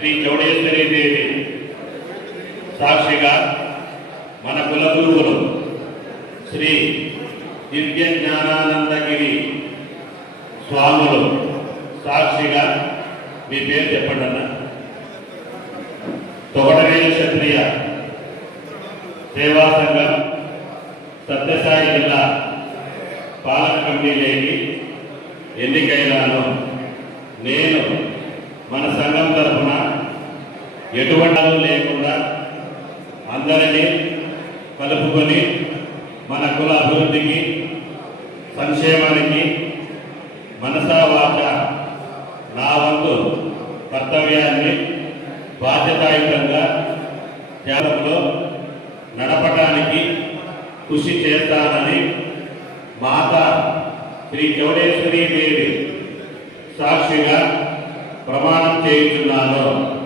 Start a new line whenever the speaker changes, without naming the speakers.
శ్రీ చౌడేశ్వరి దేవి. సాక్షిగా మన కులగురువులు శ్రీ దివ్య జ్ఞానానందగిరి స్వాములు. సాక్షిగా మీ పేరు చెప్పండి అన్న. తొగడవేల క్షత్రియ సేవా సంఘం సత్యసాయి జిల్లా పాలక లేని ఎన్నికైనాను. నేను ఎటువంటి లేకుండా అందరినీ కలుపుకొని మన కుల అభివృద్ధికి సంక్షేమానికి మనసా నా వంతు కర్తవ్యాన్ని బాధ్యతాయుతంగా త్యాగంలో నడపటానికి కృషి చేస్తానని మాత శ్రీ చౌడేశ్వరి దేవి సాక్షిగా ప్రమాణం చేయుచున్నాను.